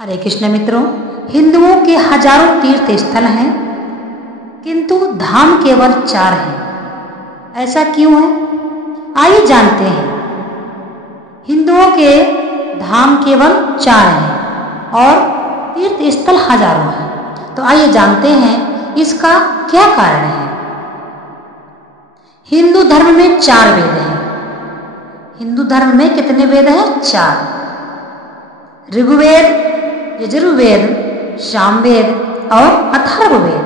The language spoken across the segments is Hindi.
हरे कृष्ण मित्रों, हिंदुओं के हजारों तीर्थ स्थल हैं, किंतु धाम केवल 4 हैं। ऐसा क्यों है? आइए जानते हैं। हिंदुओं के धाम केवल 4 हैं और तीर्थ स्थल हजारों हैं। तो आइए जानते हैं इसका क्या कारण है। हिंदू धर्म में 4 वेद हैं। हिंदू धर्म में कितने वेद हैं? 4। ऋग्वेद, यजुर्वेद, सामवेद और अथर्ववेद।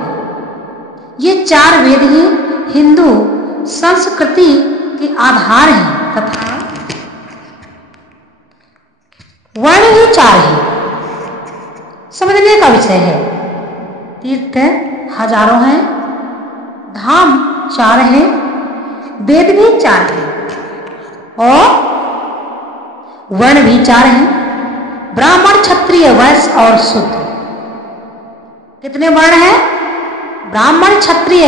ये 4 वेद ही हिंदू संस्कृति के आधार हैं तथा वर्ण भी 4 हैं। समझने का विषय है। तीर्थ हजारों हैं, धाम 4 हैं, वेद भी 4 हैं और वर्ण भी 4 हैं। ब्राह्मण, क्षत्रिय, वैश्य और शूद्र। कितने वर्ण हैं? ब्राह्मण, क्षत्रिय,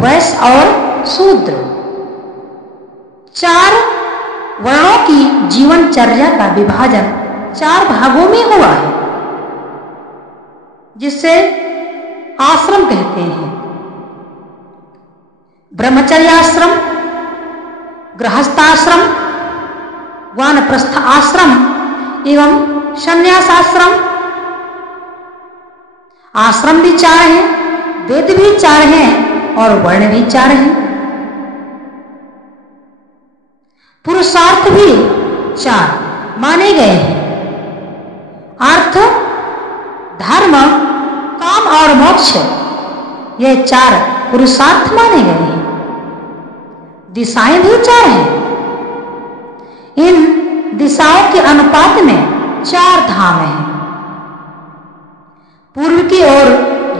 वैश्य और शूद्र। 4 वर्णों की जीवनचर्या का विभाजन 4 भागों में हुआ है, जिसे आश्रम कहते हैं। ब्रह्मचर्याश्रम, गृहस्थाश्रम, वानप्रस्थ आश्रम एवं संन्यासाश्रम। आश्रम भी 4 हैं, वेद भी 4 हैं और वर्ण भी 4 हैं। पुरुषार्थ भी 4 माने गए हैं। अर्थ, धर्म, काम और मोक्ष, ये 4 पुरुषार्थ माने गए हैं। दिशाएं भी 4 हैं। इन दिशाओं के अनुपात में 4 धाम हैं। पूर्व की ओर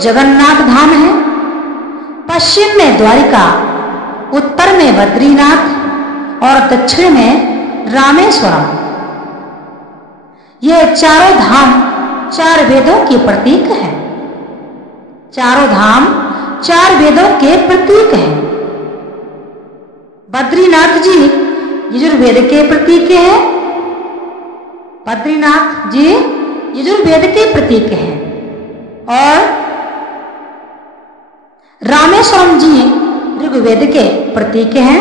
जगन्नाथ धाम है, पश्चिम में द्वारिका, उत्तर में बद्रीनाथ और दक्षिण में रामेश्वरम। ये चारों धाम 4 वेदों के प्रतीक हैं। चारों धाम 4 वेदों के प्रतीक हैं। बद्रीनाथ जी यजुर्वेद के प्रतीक हैं। बद्रीनाथ जी यजुर्वेद के प्रतीक हैं और रामेश्वरम जी ऋग्वेद के प्रतीक हैं।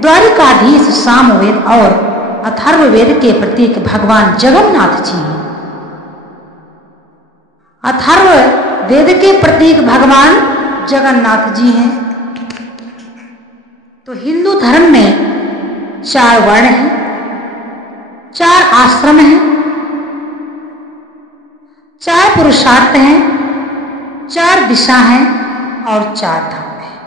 द्वारिकाधीश सामवेद और अथर्ववेद के प्रतीक भगवान जगन्नाथ जी हैं। अथर्ववेद के प्रतीक भगवान जगन्नाथ जी हैं। तो हिंदू धर्म में 4 वर्ण हैं, 4 आश्रम हैं, 4 पुरुषार्थ हैं, 4 दिशा हैं और 4 धाम हैं।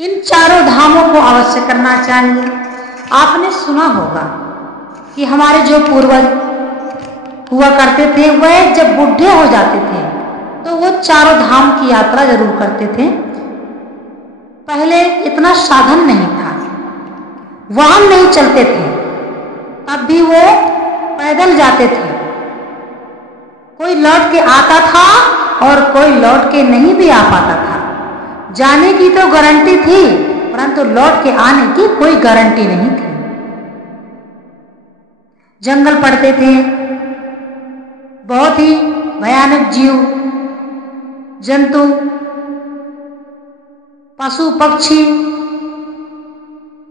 इन चारों धामों को अवश्य करना चाहिए। आपने सुना होगा कि हमारे जो पूर्वज हुआ करते थे, वह जब बूढ़े हो जाते थे तो वो चारों धाम की यात्रा जरूर करते थे। पहले इतना साधन नहीं था, वाहन नहीं चलते थे, तब भी वो पैदल जाते थे। कोई लौट के आता था और कोई लौट के नहीं भी आ पाता था। जाने की तो गारंटी थी, परंतु लौट के आने की कोई गारंटी नहीं थी। जंगल पड़ते थे, बहुत ही भयानक जीव जंतु, पशु पक्षी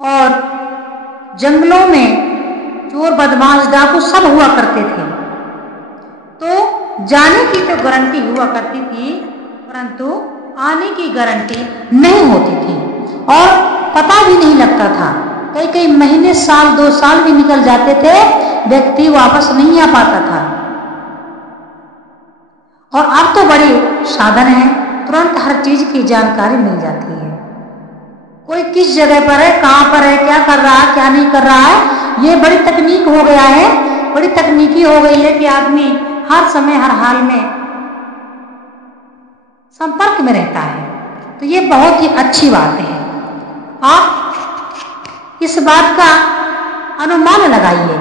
और जंगलों में चोर बदमाश डाकू सब हुआ करते थे। तो जाने की तो गारंटी हुआ करती थी, परंतु आने की गारंटी नहीं होती थी और पता भी नहीं लगता था। कई कई महीने, साल, 2 साल भी निकल जाते थे, व्यक्ति वापस नहीं आ पाता था। और अब तो बड़े साधन हैं, तुरंत हर चीज की जानकारी मिल जाती है। कोई किस जगह पर है, कहां पर है, क्या कर रहा है, क्या नहीं कर रहा है, ये बड़ी तकनीक हो गया है, बड़ी तकनीकी हो गई है कि आदमी हर समय हर हाल में संपर्क में रहता है। तो ये बहुत ही अच्छी बात है। आप इस बात का अनुमान लगाइए।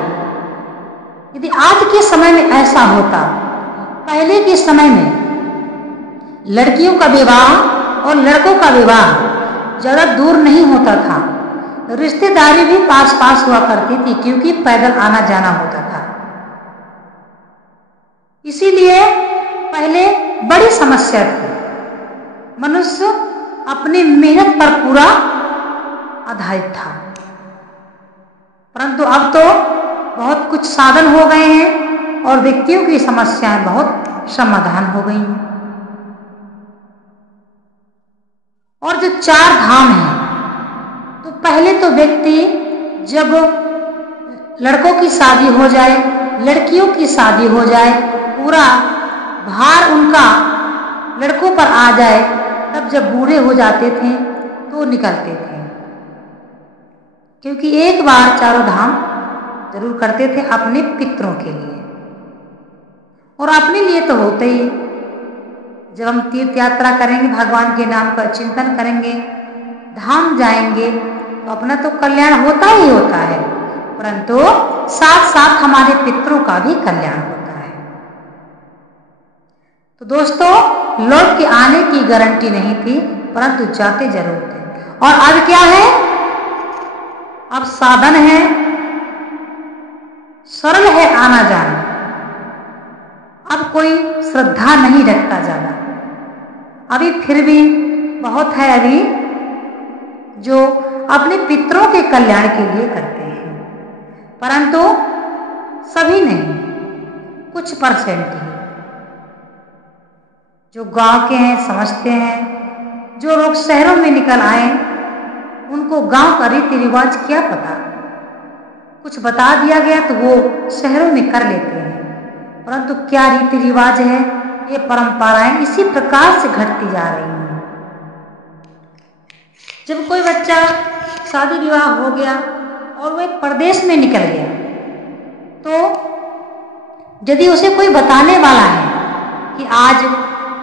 यदि आज के समय में ऐसा होता, पहले के समय में लड़कियों का विवाह और लड़कों का विवाह ज्यादा दूर नहीं होता था, रिश्तेदारी भी पास पास हुआ करती थी, क्योंकि पैदल आना जाना होता था। इसीलिए पहले बड़ी समस्या थी, मनुष्य अपनी मेहनत पर पूरा आधारित था, परंतु अब तो बहुत कुछ साधन हो गए हैं और व्यक्तियों की समस्याएं बहुत समाधान हो गई हैं। और जो 4 धाम हैं, तो पहले तो व्यक्ति जब लड़कों की शादी हो जाए, लड़कियों की शादी हो जाए, पूरा भार उनका लड़कों पर आ जाए, तब जब बूढ़े हो जाते थे तो निकलते थे, क्योंकि एक बार 4 धाम जरूर करते थे अपने पितरों के लिए, और अपने लिए तो होते ही। जब हम तीर्थ यात्रा करेंगे, भगवान के नाम का चिंतन करेंगे, धाम जाएंगे, तो अपना तो कल्याण होता ही होता है, परंतु साथ साथ हमारे पितरों का भी कल्याण होता है। तो दोस्तों, लौट के आने की गारंटी नहीं थी, परंतु जाते जरूर थे। और अब क्या है? अब साधन है, सरल है आना जाना। अब कोई श्रद्धा नहीं रखता ज्यादा, अभी फिर भी बहुत है अभी जो अपने पितरों के कल्याण के लिए करते हैं, परंतु सभी नहीं, कुछ परसेंट ही जो गांव के हैं समझते हैं। जो लोग शहरों में निकल आए, उनको गांव का रीति रिवाज क्या पता, कुछ बता दिया गया तो वो शहरों में कर लेते हैं, परंतु क्या रीति रिवाज है, ये परंपराएं इसी प्रकार से घटती जा रही हैं। जब कोई बच्चा शादी विवाह हो गया और वो एक प्रदेश में निकल गया, तो यदि उसे कोई बताने वाला है कि आज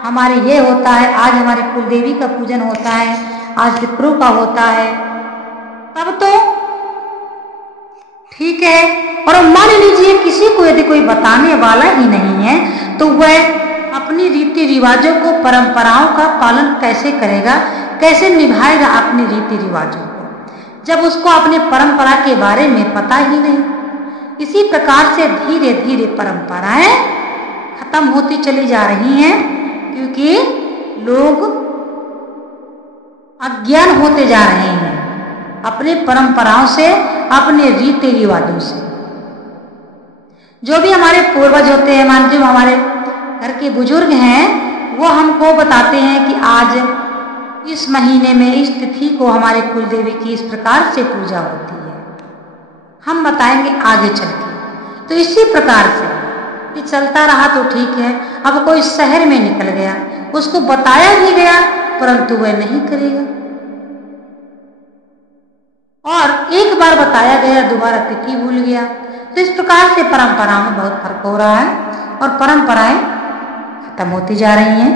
हमारे ये होता है, आज हमारे कुल देवी का पूजन होता है, आज पितरों का होता है, तब तो ठीक है। और मान लीजिए किसी को यदि कोई बताने वाला ही नहीं है, तो वह अपनी रीति रिवाजों को, परंपराओं का पालन कैसे करेगा, कैसे निभाएगा अपने रीति रिवाजों को, जब उसको अपने परंपरा के बारे में पता ही नहीं। इसी प्रकार से धीरे धीरे परंपराएं खत्म होती चली जा रही हैं, क्योंकि लोग अज्ञान होते जा रहे हैं अपने परंपराओं से, अपने रीति रिवाजों से। जो भी हमारे पूर्वज होते हैं, मान लीजिए हमारे घर के बुजुर्ग हैं, वो हमको बताते हैं कि आज इस महीने में इस तिथि को हमारे कुल देवी की इस प्रकार से पूजा होती है, हम बताएंगे आगे चल के। तो इसी प्रकार से ये चलता रहा तो ठीक है। अब कोई शहर में निकल गया, उसको बताया भी गया, परंतु वह नहीं करेगा, और एक बार बताया गया, दोबारा तिथि भूल गया। तो इस प्रकार से परंपराओं में बहुत फर्क हो रहा है और परंपराएं खत्म होती जा रही हैं।